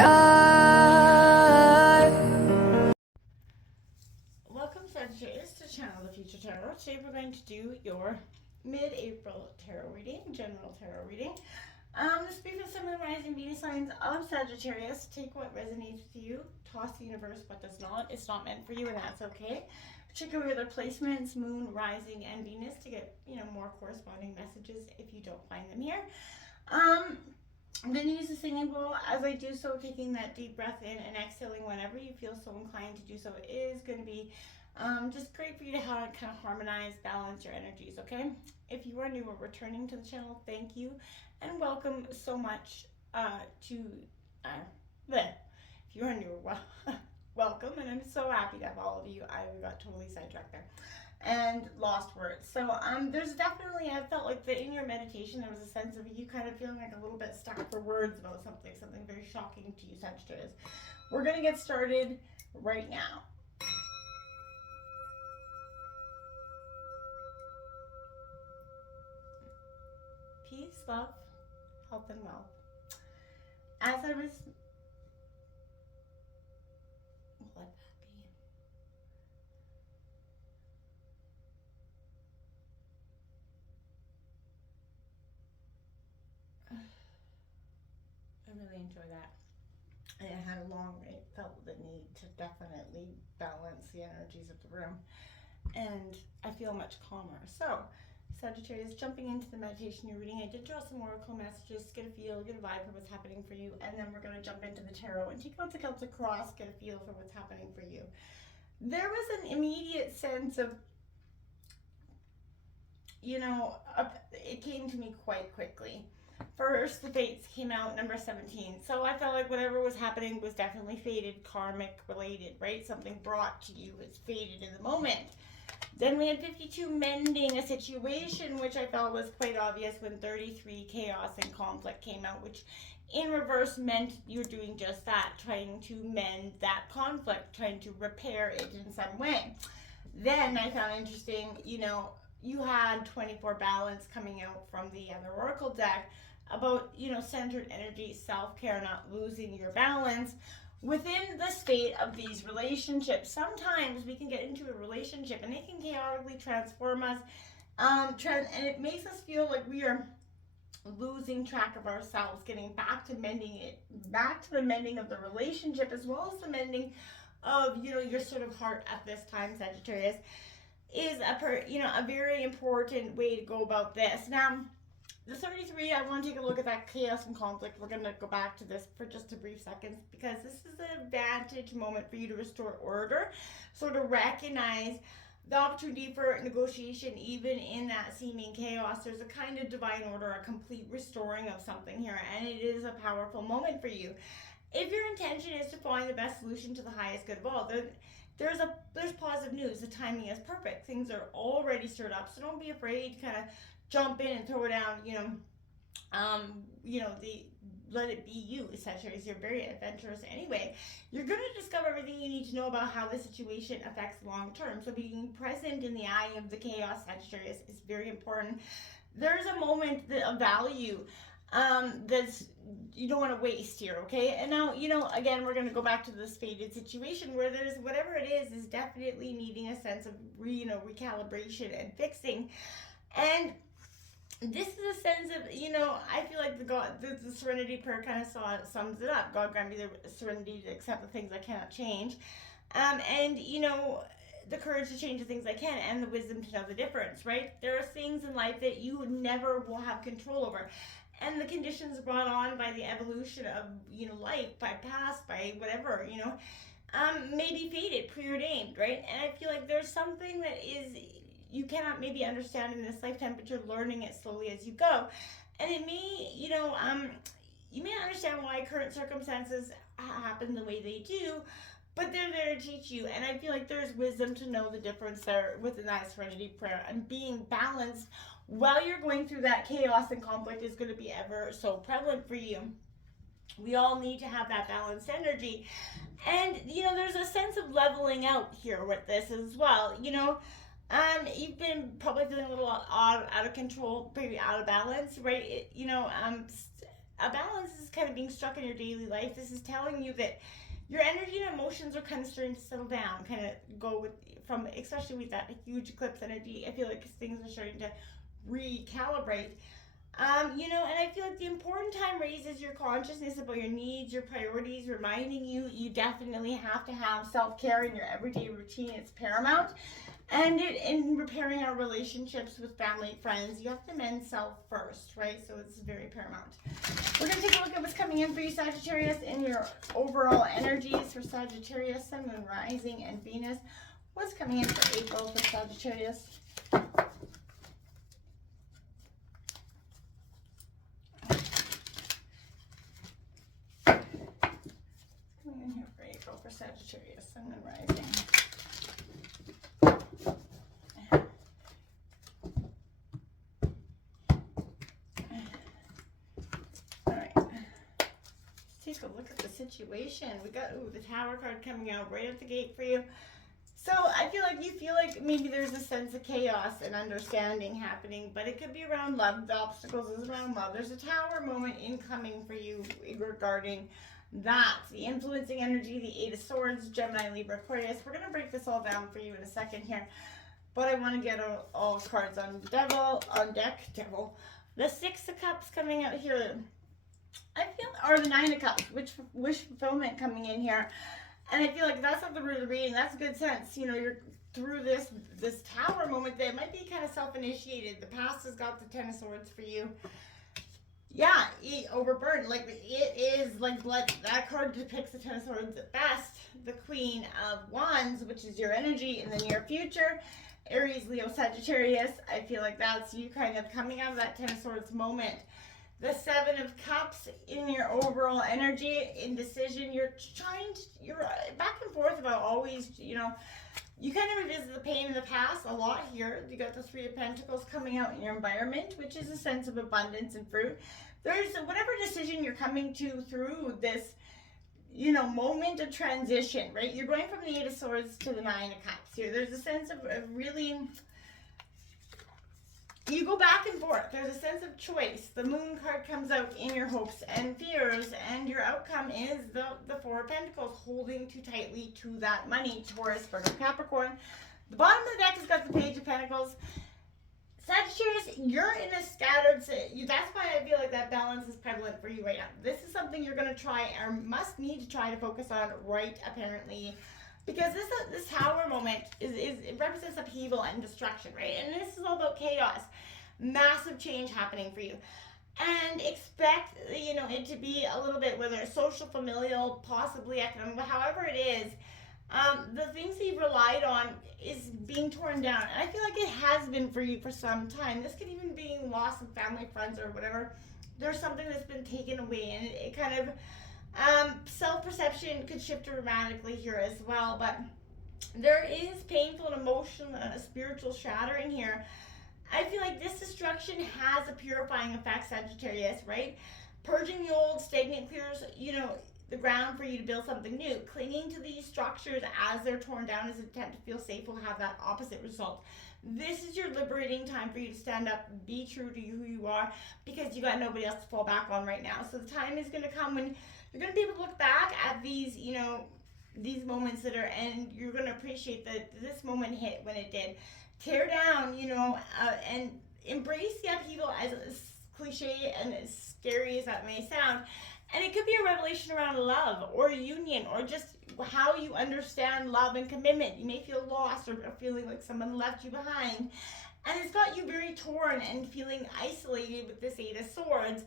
are. Welcome, Sagittarius, to Channel the Future Tarot. Today we're going to do your mid-April tarot reading, general tarot reading. This brief is Sun, Moon, Rising, Venus signs of Sagittarius. Take what resonates with you. Toss the universe what does not. It's not meant for you, and that's okay. Check out your other placements, Moon, Rising, and Venus, to get more corresponding messages if you don't find them here. I'm going to use the singing bowl. As I do so, taking that deep breath in and exhaling whenever you feel so inclined to do so is going to be just great for you to kind of harmonize, balance your energies, okay? If you are new or returning to the channel, thank you and welcome so much if you are new, welcome, and I'm so happy to have all of you. I got totally sidetracked there and lost words. So there's definitely, I felt like that in your meditation there was a sense of you kind of feeling like a little bit stuck for words about something very shocking to you, Sagittarius. We're going to get started right now. Peace, love, health, and wealth. As I was, we'll let that be. I really enjoy that. And it had it felt the need to definitely balance the energies of the room. And I feel much calmer. So, Sagittarius, jumping into the meditation you're reading, I did draw some oracle messages, get a feel, get a vibe for what's happening for you, and then we're going to jump into the tarot and take out the Celtic cross, get a feel for what's happening for you. There was an immediate sense of, it came to me quite quickly. First, the fates came out, number 17. So I felt like whatever was happening was definitely fated, karmic related, right? Something brought to you is fated in the moment. Then we had 52, mending a situation, which I felt was quite obvious when 33, chaos and conflict, came out, which in reverse meant you're doing just that, trying to mend that conflict, trying to repair it in some way. Then I found interesting, you had 24, balance, coming out from the other oracle deck about, centered energy, self-care, not losing your balance within the state of these relationships. Sometimes we can get into a relationship and it can chaotically transform us, and it makes us feel like we are losing track of ourselves, getting back to mending it, back to the mending of the relationship, as well as the mending of, your sort of heart at this time, Sagittarius, is a very important way to go about this. Now, the 33, I want to take a look at that chaos and conflict. We're going to go back to this for just a brief second, because this is an advantage moment for you to restore order, so to recognize the opportunity for negotiation even in that seeming chaos. There's a kind of divine order, a complete restoring of something here, and it is a powerful moment for you. If your intention is to find the best solution to the highest good of all, there's positive news. The timing is perfect. Things are already stirred up, so don't be afraid to kind of jump in and throw it down, let it be you, Sagittarius. You're very adventurous anyway. You're going to discover everything you need to know about how the situation affects long term. So being present in the eye of the chaos, Sagittarius, is very important. There's a moment of value that's you don't want to waste here, okay? And now, again, we're going to go back to this fated situation where there's whatever it is definitely needing a sense of recalibration and fixing. And this is a sense of, I feel like the Serenity prayer kind of sums it up. God grant me the serenity to accept the things I cannot change. And the courage to change the things I can, and the wisdom to know the difference, right? There are things in life that you never will have control over. And the conditions brought on by the evolution of, life, by past, by whatever, may be fated, preordained, right? And I feel like there's something that is, you cannot maybe understand in this lifetime, but you're learning it slowly as you go. And it may, you may understand why current circumstances happen the way they do, but they're there to teach you. And I feel like there's wisdom to know the difference there within that Serenity prayer, and being balanced while you're going through that chaos and conflict is going to be ever so prevalent for you. We all need to have that balanced energy. And, there's a sense of leveling out here with this as well. You've been probably feeling a little out of control, maybe out of balance, right? a balance is kind of being struck in your daily life. This is telling you that your energy and emotions are kind of starting to settle down, kind of go with, from, especially with that huge eclipse energy. I feel like things are starting to recalibrate. And I feel like the important time raises your consciousness about your needs, your priorities, reminding you definitely have to have self-care in your everyday routine. It's paramount. And in repairing our relationships with family and friends, you have to mend self first, right? So it's very paramount. We're going to take a look at what's coming in for you, Sagittarius, in your overall energies for Sagittarius, Sun, Moon, Rising, and Venus. What's coming in for April for Sagittarius? Coming in here for April for Sagittarius, Sun, Moon, Rising. Take a look at the situation. We got the Tower card coming out right at the gate for you. So I feel like maybe there's a sense of chaos and understanding happening, but it could be around love. The obstacles is around love. There's a Tower moment incoming for you regarding that. The influencing energy, the Eight of Swords, Gemini, Libra, Aquarius. We're going to break this all down for you in a second here, but I want to get all cards on deck. The Six of Cups coming out here. I feel, or the Nine of Cups, which wish fulfillment coming in here. And I feel like that's not the root of the reading. That's good sense. You're through this Tower moment that might be kind of self-initiated. The past has got the Ten of Swords for you. Yeah, overburdened. Like, it is like blood. That card depicts the Ten of Swords at best. The Queen of Wands, which is your energy in the near future. Aries, Leo, Sagittarius. I feel like that's you kind of coming out of that Ten of Swords moment. The Seven of Cups in your overall energy, indecision. You're back and forth about always, you kind of revisit the pain in the past a lot here. You got the Three of Pentacles coming out in your environment, which is a sense of abundance and fruit. There's whatever decision you're coming to through this, moment of transition, right? You're going from the Eight of Swords to the Nine of Cups here. There's a sense of really... You go back and forth. There's a sense of choice. The Moon card comes out in your hopes and fears, and your outcome is the Four of Pentacles, holding too tightly to that money. Taurus, Virgo, Capricorn. The bottom of the deck has got the Page of Pentacles. Sagittarius, you're in a scattered... That's why I feel like that balance is prevalent for you right now. This is something you're going to try, or must need to try to focus on right, apparently. Because this Tower moment it represents upheaval and destruction, right? And this is all about chaos. Massive change happening for you. And expect, it to be a little bit, whether it's social, familial, possibly economic, however it is, the things that you've relied on is being torn down. And I feel like it has been for you for some time. This could even be loss of family, friends, or whatever. There's something that's been taken away, and it kind of... self-perception could shift dramatically here as well, but there is painful and emotional and a spiritual shattering here. I feel like this destruction has a purifying effect, Sagittarius, right? Purging the old, stagnant, clears, the ground for you to build something new. Clinging to these structures as they're torn down as an attempt to feel safe will have that opposite result. This is your liberating time for you to stand up, be true to who you are, because you got nobody else to fall back on right now. So the time is going to come when you're going to be able to look back at these, these moments and you're going to appreciate that this moment hit when it did. Tear down, and embrace the upheaval, as cliche and as scary as that may sound. And it could be a revelation around love or union or just how you understand love and commitment. You may feel lost or feeling like someone left you behind. And it's got you very torn and feeling isolated with this Eight of Swords.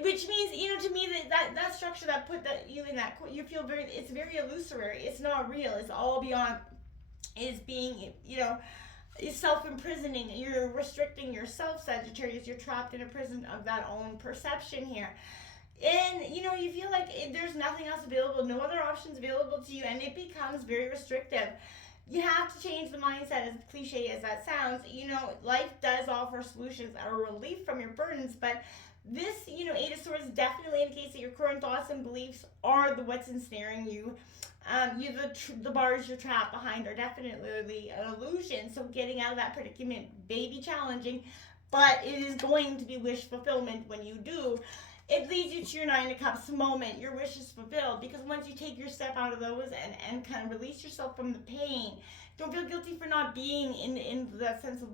Which means, to me, that structure that put you in that, you feel it's very illusory. It's not real. It's all beyond, is being, is self-imprisoning. You're restricting yourself, Sagittarius. You're trapped in a prison of that own perception here. And, you feel like there's nothing else available, no other options available to you, and it becomes very restrictive. You have to change the mindset, as cliche as that sounds. Life does offer solutions or relief from your burdens, but this, Eight of Swords definitely indicates that your current thoughts and beliefs are what's ensnaring you. The bars you're trapped behind are definitely an illusion. So getting out of that predicament may be challenging, but it is going to be wish fulfillment when you do. it leads you to your Nine of Cups moment, your wish is fulfilled, because once you take your step out of those and kind of release yourself from the pain, don't feel guilty for not being in that sense of,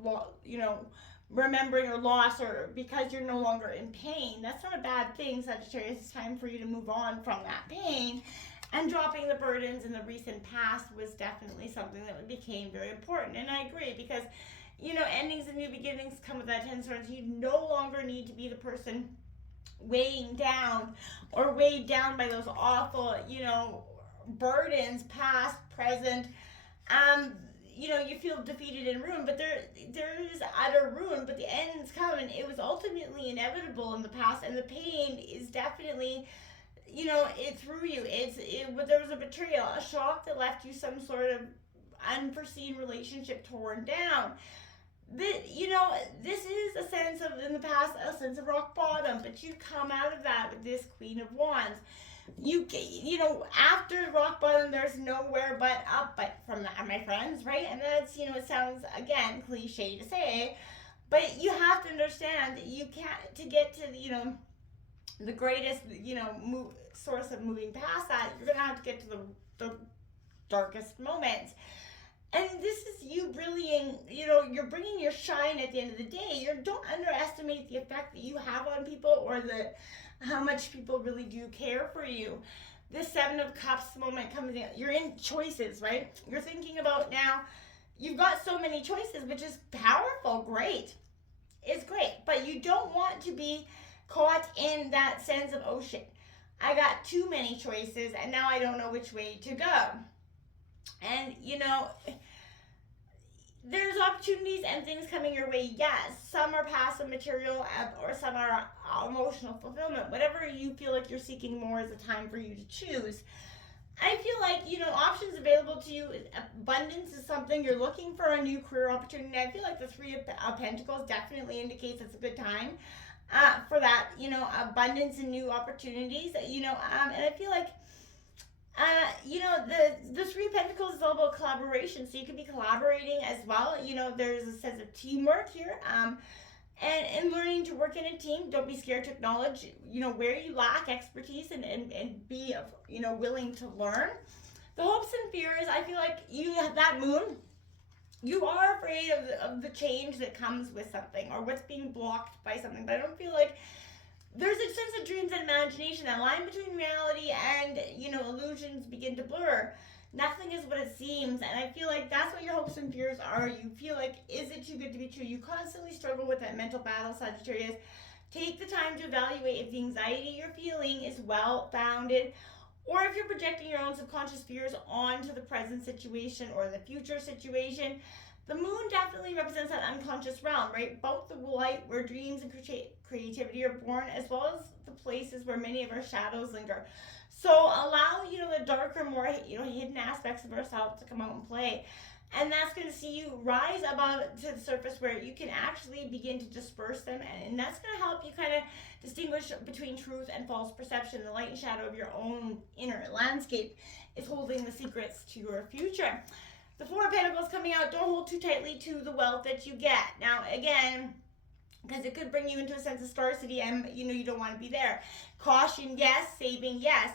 remembering or loss, or because you're no longer in pain. That's not a bad thing, Sagittarius. It's time for you to move on from that pain. And dropping the burdens in the recent past was definitely something that became very important. And I agree, because, endings and new beginnings come with that 10 swords. You no longer need to be the person weighing down or weighed down by those awful, burdens, past, present. You feel defeated and ruined, but there is utter ruin, but the end's coming. It was ultimately inevitable in the past, and the pain is definitely, it threw you. There was a betrayal, a shock that left you some sort of unforeseen relationship torn down. This is a sense of, in the past, a sense of rock bottom, but you come out of that with this Queen of Wands. After rock bottom, there's nowhere but up, but from that, my friends, right? And that's, it sounds, again, cliche to say, but you have to understand that you can't, to get to, the greatest, source of moving past that, you're going to have to get to the darkest moments. And this is you brilliant, you're bringing your shine at the end of the day. Don't underestimate the effect that you have on people, or how much people really do care for you. This 7 of Cups moment comes in. You're in choices, right? You're thinking about now, you've got so many choices, which is powerful, great. It's great, but you don't want to be caught in that sense of, oh shit, I got too many choices and now I don't know which way to go. And, there's opportunities and things coming your way, yes. Some are passive material, or some are emotional fulfillment. Whatever you feel like you're seeking more is a time for you to choose. I feel like, options available to you. Abundance is something you're looking for, a new career opportunity. I feel like the 3 of Pentacles definitely indicates it's a good time for that, abundance and new opportunities, and I feel like, the 3 of Pentacles is all about collaboration, so you could be collaborating as well. There's a sense of teamwork here, and learning to work in a team. Don't be scared to acknowledge, where you lack expertise, and be, willing to learn. The hopes and fears, I feel like you have that moon. You are afraid of the change that comes with something, or what's being blocked by something, but I don't feel like there's a sense of dreams and imagination. That line between reality and, illusions begin to blur. Nothing is what it seems, and I feel like that's what your hopes and fears are. You feel like, is it too good to be true? You constantly struggle with that mental battle, Sagittarius. Take the time to evaluate if the anxiety you're feeling is well-founded, or if you're projecting your own subconscious fears onto the present situation or the future situation. The moon definitely represents that unconscious realm, right? Both the light where dreams and creativity are born, as well as the places where many of our shadows linger. So allow, the darker, more, hidden aspects of ourselves to come out and play. And that's going to see you rise above to the surface, where you can actually begin to disperse them. And that's going to help you kind of distinguish between truth and false perception. The light and shadow of your own inner landscape is holding the secrets to your future. The 4 of Pentacles coming out. Don't hold too tightly to the wealth that you get. Now, again, because it could bring you into a sense of scarcity, and, you don't want to be there. Caution, yes. Saving, yes.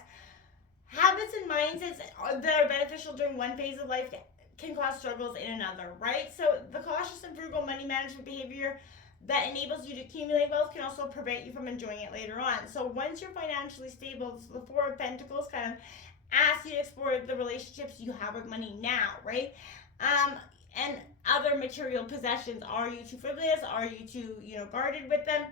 Habits and mindsets that are beneficial during one phase of life can cause struggles in another, right? So the cautious and frugal money management behavior that enables you to accumulate wealth can also prevent you from enjoying it later on. So once you're financially stable, so the 4 of Pentacles kind of asks you to explore the relationships you have with money now, right? And other material possessions. Are you too frivolous? Are you too, guarded with them?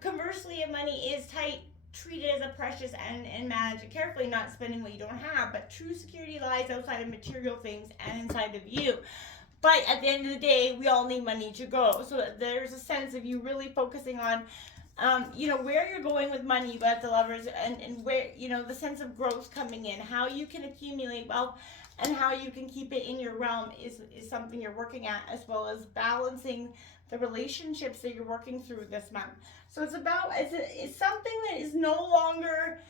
Conversely, if money is tight, treat it as a precious and manage it carefully, not spending what you don't have. But true security lies outside of material things and inside of you. But at the end of the day, we all need money to go. So there's a sense of you really focusing on, where you're going with money. You got the Lovers, and where, the sense of growth coming in, how you can accumulate wealth and how you can keep it in your realm is something you're working at, as well as balancing the relationships that you're working through this month. So it's something that is no longer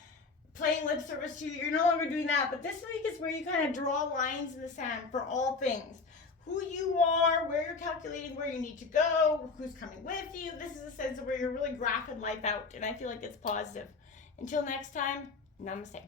playing lip service to you. You're no longer doing that, but this week is where you kind of draw lines in the sand for all things. who you are, where you're calculating where you need to go, who's coming with you. This is a sense of where you're really graphing life out, and I feel like it's positive. Until next time, namaste.